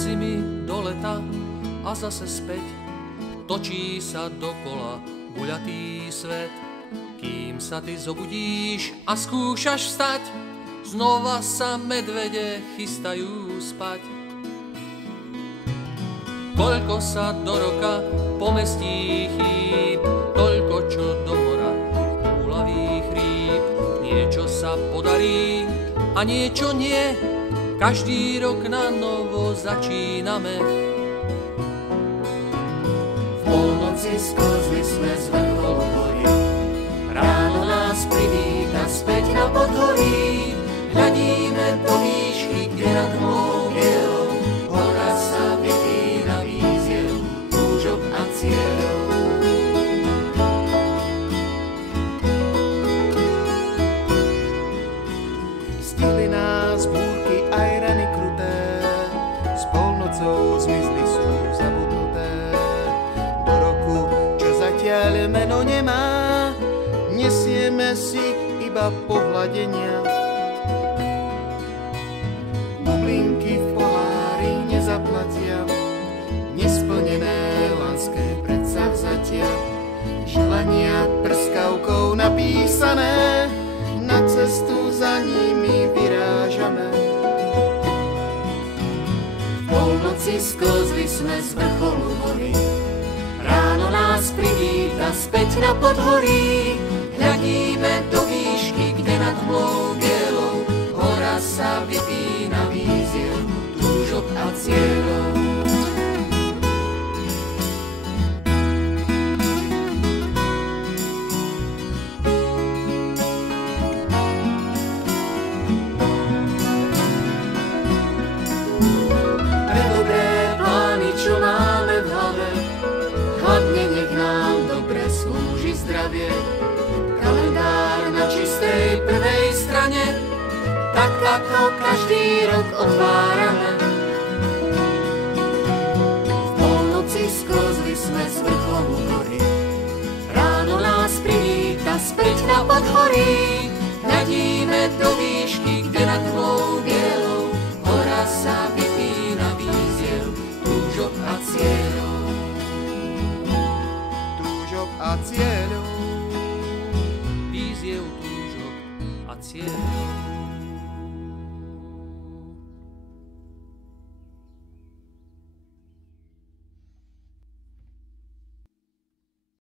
zimy do leta a zase späť. Točí sa dokola guľatý svet. Kým sa ty zobudíš a skúšaš vstať, znova sa medvede chystajú spať. Koľko sa do roka pomestí chýb, toľko čo do mora úlavý chríp. Niečo sa podarí a niečo nie, každý rok na novo začíname. V polnoci sklzli sme z vrcholu hory, ráno nás privíta späť na podhorí. Hľadíme do výšky, kde nad tmou bielou hora sa vypína víziev, túžob a cieľov. Stihli nás búrky aj rany kruté, s polnocou zmizli sú zabudnuté. Do roku, čo zatiaľ meno nemá, nesieme si iba pohľadenia. Bublinky v pohári nezaplatia, nesplnené lanské predsavzatia, želania prskavkou napísané, na cestu za nimi vyrážame. V polnoci sklzli sme z vrcholu hory, ráno nás privíta späť na podhorí. Hľadíme do výšky, kde nad tmou bielou hora sa vypína víziev, túžob a cieľov. Pre dobré plány, čo máme v hlave, hlavne nech nám dobre slúži zdravie. Kalendár na čistej prvej strane, tak ako každý rok otvárame. V polnoci sklzli sme z vrcholu hory, ráno nás privíta späť na podhorí. Hľadíme do výšky, kde nad tmou bielou hora sa vypína víziev, túžob a cieľov. Túžob a cieľov. Víziev, túžob a cieľ.